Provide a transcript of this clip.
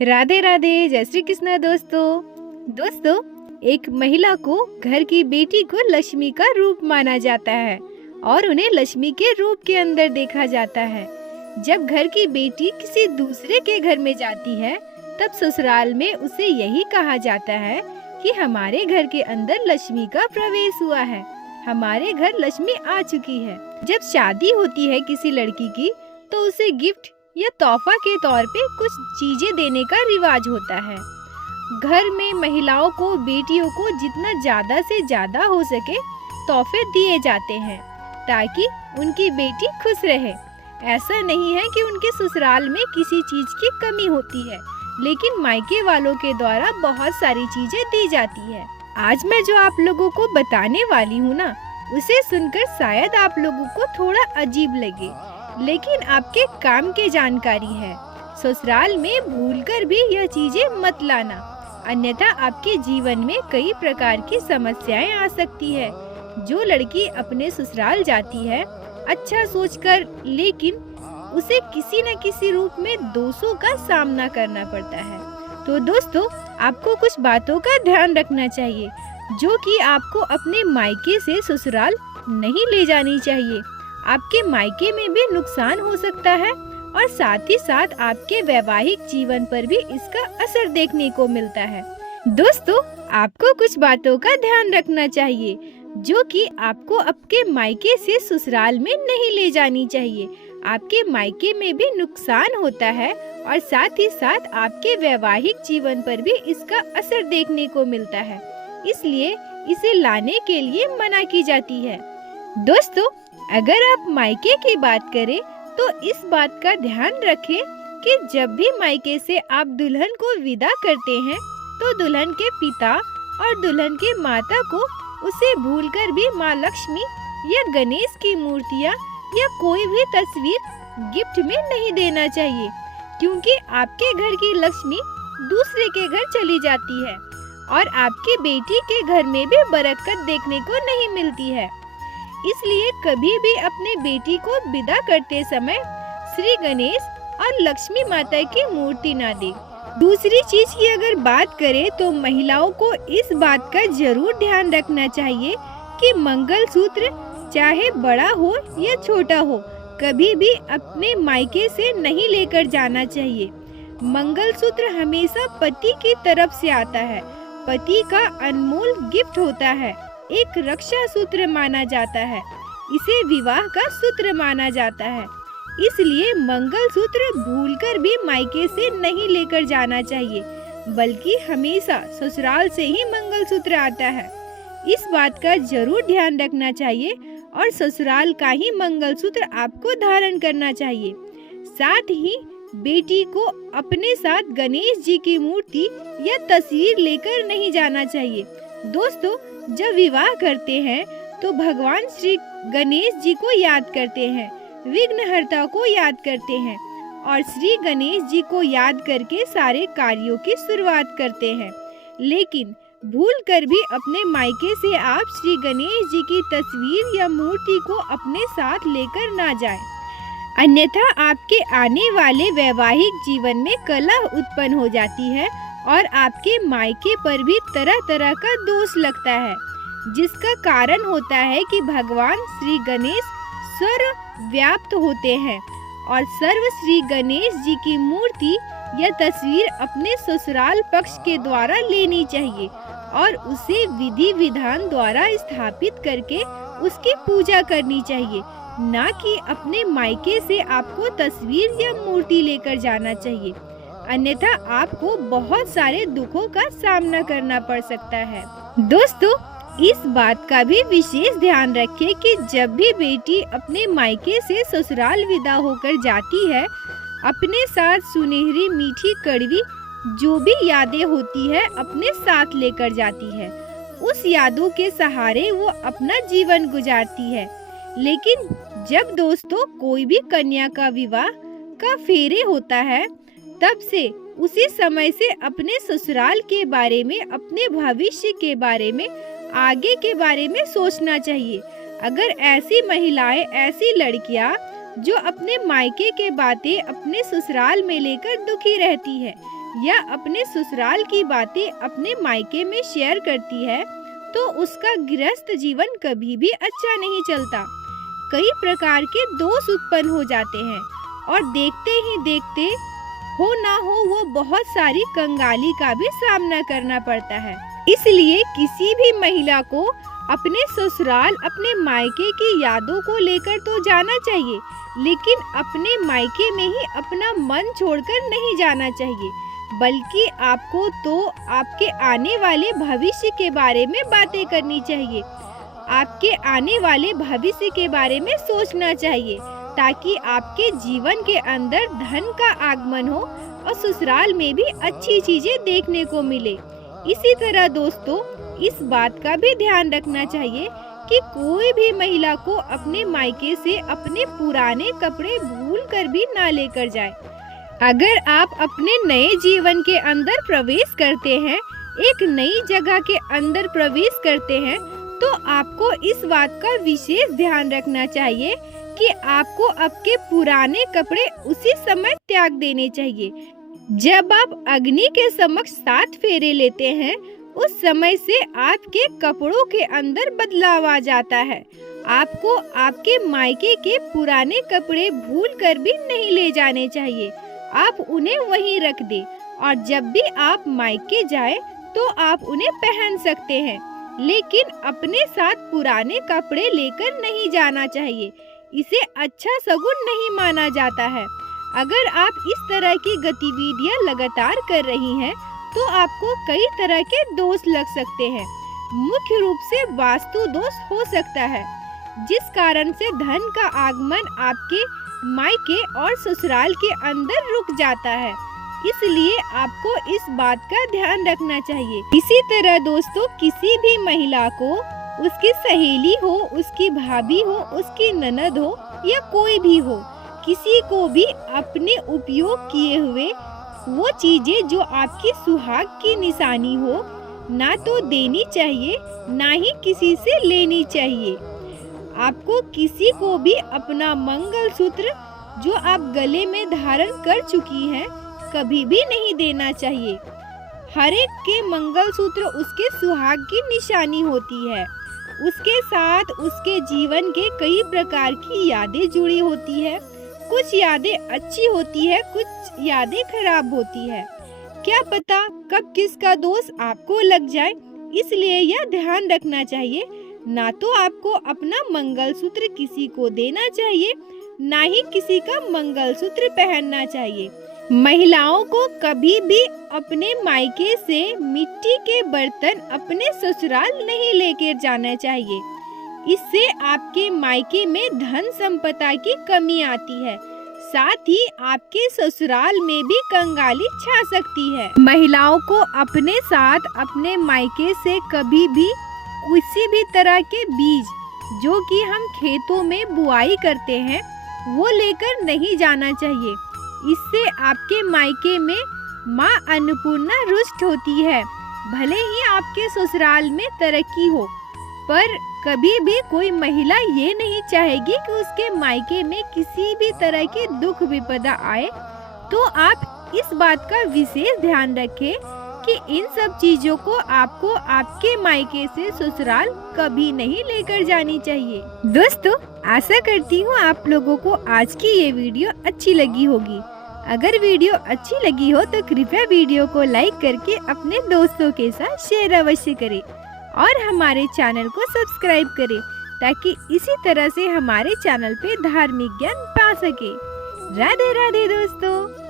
राधे राधे, जय श्री कृष्ण दोस्तों। एक महिला को घर की बेटी को लक्ष्मी का रूप माना जाता है और उन्हें लक्ष्मी के रूप के अंदर देखा जाता है। जब घर की बेटी किसी दूसरे के घर में जाती है तब ससुराल में उसे यही कहा जाता है कि हमारे घर के अंदर लक्ष्मी का प्रवेश हुआ है, हमारे घर लक्ष्मी आ चुकी है। जब शादी होती है किसी लड़की की तो उसे गिफ्ट या तोहफा के तौर पे कुछ चीजें देने का रिवाज होता है। घर में महिलाओं को, बेटियों को जितना ज्यादा से ज्यादा हो सके तोहफे दिए जाते हैं ताकि उनकी बेटी खुश रहे। ऐसा नहीं है कि उनके ससुराल में किसी चीज की कमी होती है, लेकिन मायके वालों के द्वारा बहुत सारी चीजें दी जाती है। आज मैं जो आप लोगों को बताने वाली हूँ ना, उसे सुनकर शायद आप लोगों को थोड़ा अजीब लगे, लेकिन आपके काम की जानकारी है। ससुराल में भूलकर भी यह चीजें मत लाना, अन्यथा आपके जीवन में कई प्रकार की समस्याएं आ सकती है। जो लड़की अपने ससुराल जाती है अच्छा सोचकर, लेकिन उसे किसी न किसी रूप में दोषों का सामना करना पड़ता है। तो दोस्तों, आपको कुछ बातों का ध्यान रखना चाहिए जो कि आपको अपने मायके से ससुराल नहीं ले जानी चाहिए। आपके मायके में भी नुकसान हो सकता है और साथ ही साथ आपके वैवाहिक जीवन पर भी इसका असर देखने को मिलता है। दोस्तों, आपको कुछ बातों का ध्यान रखना चाहिए जो कि आपको आपके मायके से ससुराल में नहीं ले जानी चाहिए। आपके मायके में भी नुकसान होता है और साथ ही साथ आपके वैवाहिक जीवन पर भी इसका असर देखने को मिलता है, इसलिए इसे लाने के लिए मना की जाती है। दोस्तों, अगर आप मायके की बात करें तो इस बात का ध्यान रखें कि जब भी मायके से आप दुल्हन को विदा करते हैं तो दुल्हन के पिता और दुल्हन के माता को उसे भूलकर भी माँ लक्ष्मी या गणेश की मूर्तियाँ या कोई भी तस्वीर गिफ्ट में नहीं देना चाहिए, क्योंकि आपके घर की लक्ष्मी दूसरे के घर चली जाती है और आपकी बेटी के घर में भी बरकत देखने को नहीं मिलती है। इसलिए कभी भी अपने बेटी को विदा करते समय श्री गणेश और लक्ष्मी माता की मूर्ति ना दे। दूसरी चीज की अगर बात करें तो महिलाओं को इस बात का जरूर ध्यान रखना चाहिए कि मंगलसूत्र चाहे बड़ा हो या छोटा हो, कभी भी अपने मायके से नहीं लेकर जाना चाहिए। मंगलसूत्र हमेशा पति की तरफ से आता है, पति का अनमोल गिफ्ट होता है, एक रक्षा सूत्र माना जाता है, इसे विवाह का सूत्र माना जाता है। इसलिए मंगलसूत्र भूलकर भी मायके से नहीं लेकर जाना चाहिए, बल्कि हमेशा ससुराल से ही मंगलसूत्र आता है। इस बात का जरूर ध्यान रखना चाहिए और ससुराल का ही मंगलसूत्र आपको धारण करना चाहिए। साथ ही बेटी को अपने साथ गणेश जी की मूर्ति या तस्वीर लेकर नहीं जाना चाहिए। दोस्तों, जब विवाह करते हैं तो भगवान श्री गणेश जी को याद करते हैं, विघ्नहर्ता को याद करते हैं और श्री गणेश जी को याद करके सारे कार्यों की शुरुआत करते हैं। लेकिन भूल कर भी अपने मायके से आप श्री गणेश जी की तस्वीर या मूर्ति को अपने साथ लेकर ना जाएं, अन्यथा आपके आने वाले वैवाहिक जीवन में कलह उत्पन्न हो जाती है और आपके मायके पर भी तरह तरह का दोष लगता है, जिसका कारण होता है कि भगवान श्री गणेश सर्व व्याप्त होते हैं और सर्व श्री गणेश जी की मूर्ति या तस्वीर अपने ससुराल पक्ष के द्वारा लेनी चाहिए और उसे विधि विधान द्वारा स्थापित करके उसकी पूजा करनी चाहिए, ना कि अपने मायके से आपको तस्वीर या मूर्ति लेकर जाना चाहिए, अन्यथा आपको बहुत सारे दुखों का सामना करना पड़ सकता है। दोस्तों, इस बात का भी विशेष ध्यान रखें कि जब भी बेटी अपने मायके से ससुराल विदा होकर जाती है, अपने साथ सुनहरी मीठी कड़वी जो भी यादें होती है अपने साथ लेकर जाती है। उस यादों के सहारे वो अपना जीवन गुजारती है। लेकिन जब दोस्तों कोई भी कन्या का विवाह का फेरे होता है, तब से उसी समय से अपने ससुराल के बारे में, अपने भविष्य के बारे में, आगे के बारे में सोचना चाहिए। अगर ऐसी महिलाएं, ऐसी लड़कियां जो अपने मायके के बातें अपने ससुराल में लेकर दुखी रहती है या अपने ससुराल की बातें अपने मायके में शेयर करती है तो उसका गृहस्थ जीवन कभी भी अच्छा नहीं चलता। कई प्रकार के दोष उत्पन्न हो जाते हैं और देखते ही देखते हो ना हो वो बहुत सारी कंगाली का भी सामना करना पड़ता है। इसलिए किसी भी महिला को अपने ससुराल अपने मायके की यादों को लेकर तो जाना चाहिए, लेकिन अपने मायके में ही अपना मन छोड़कर नहीं जाना चाहिए, बल्कि आपको तो आपके आने वाले भविष्य के बारे में बातें करनी चाहिए। आपके आने वाले भविष्य के बारे में सोचना चाहिए ताकि आपके जीवन के अंदर धन का आगमन हो और ससुराल में भी अच्छी चीजें देखने को मिले। इसी तरह दोस्तों, इस बात का भी ध्यान रखना चाहिए कि कोई भी महिला को अपने मायके से अपने पुराने कपड़े भूल कर भी ना लेकर जाए। अगर आप अपने नए जीवन के अंदर प्रवेश करते हैं, एक नई जगह के अंदर प्रवेश करते हैं, तो आपको इस बात का विशेष ध्यान रखना चाहिए कि आपको आपके पुराने कपड़े उसी समय त्याग देने चाहिए। जब आप अग्नि के समक्ष 7 फेरे लेते हैं, उस समय से आपके कपड़ों के अंदर बदलाव आ जाता है। आपको आपके मायके के पुराने कपड़े भूल कर भी नहीं ले जाने चाहिए। आप उन्हें वहीं रख दें और जब भी आप मायके जाए तो आप उन्हें पहन सकते हैं, लेकिन अपने साथ पुराने कपड़े लेकर नहीं जाना चाहिए। इसे अच्छा शगुन नहीं माना जाता है। अगर आप इस तरह की गतिविधियां लगातार कर रही हैं, तो आपको कई तरह के दोष लग सकते हैं। मुख्य रूप से वास्तु दोष हो सकता है, जिस कारण से धन का आगमन आपके मायके और ससुराल के अंदर रुक जाता है। इसलिए आपको इस बात का ध्यान रखना चाहिए। इसी तरह दोस्तों, किसी भी महिला को, उसकी सहेली हो, उसकी भाभी हो, उसकी ननद हो या कोई भी हो, किसी को भी अपने उपयोग किए हुए वो चीजें जो आपकी सुहाग की निशानी हो, ना तो देनी चाहिए, ना ही किसी से लेनी चाहिए। आपको किसी को भी अपना मंगलसूत्र जो आप गले में धारण कर चुकी हैं, कभी भी नहीं देना चाहिए। हर एक के मंगलसूत्र उसके सुहाग की निशानी होती है। उसके साथ उसके जीवन के कई प्रकार की यादें जुड़ी होती है। कुछ यादें अच्छी होती है, कुछ यादें खराब होती है। क्या पता कब किसका दोष आपको लग जाए, इसलिए यह ध्यान रखना चाहिए। ना तो आपको अपना मंगलसूत्र किसी को देना चाहिए, ना ही किसी का मंगलसूत्र पहनना चाहिए। महिलाओं को कभी भी अपने मायके से मिट्टी के बर्तन अपने ससुराल नहीं लेकर जाना चाहिए। इससे आपके मायके में धन संपदा की कमी आती है, साथ ही आपके ससुराल में भी कंगाली छा सकती है। महिलाओं को अपने साथ अपने मायके से कभी भी किसी भी तरह के बीज जो कि हम खेतों में बुआई करते हैं, वो लेकर नहीं जाना चाहिए। इससे आपके मायके में माँ अन्नपूर्णा रुष्ट होती है। भले ही आपके ससुराल में तरक्की हो, पर कभी भी कोई महिला ये नहीं चाहेगी कि उसके मायके में किसी भी तरह की दुख विपदा आए। तो आप इस बात का विशेष ध्यान रखें कि इन सब चीजों को आपको आपके मायके से ससुराल कभी नहीं लेकर जानी चाहिए। दोस्तों, आशा करती हूँ आप लोगों को आज की ये वीडियो अच्छी लगी होगी। अगर वीडियो अच्छी लगी हो तो कृपया वीडियो को लाइक करके अपने दोस्तों के साथ शेयर अवश्य करें और हमारे चैनल को सब्सक्राइब करें, ताकि इसी तरह से हमारे चैनल पे धार्मिक ज्ञान पा सके। राधे राधे दोस्तों।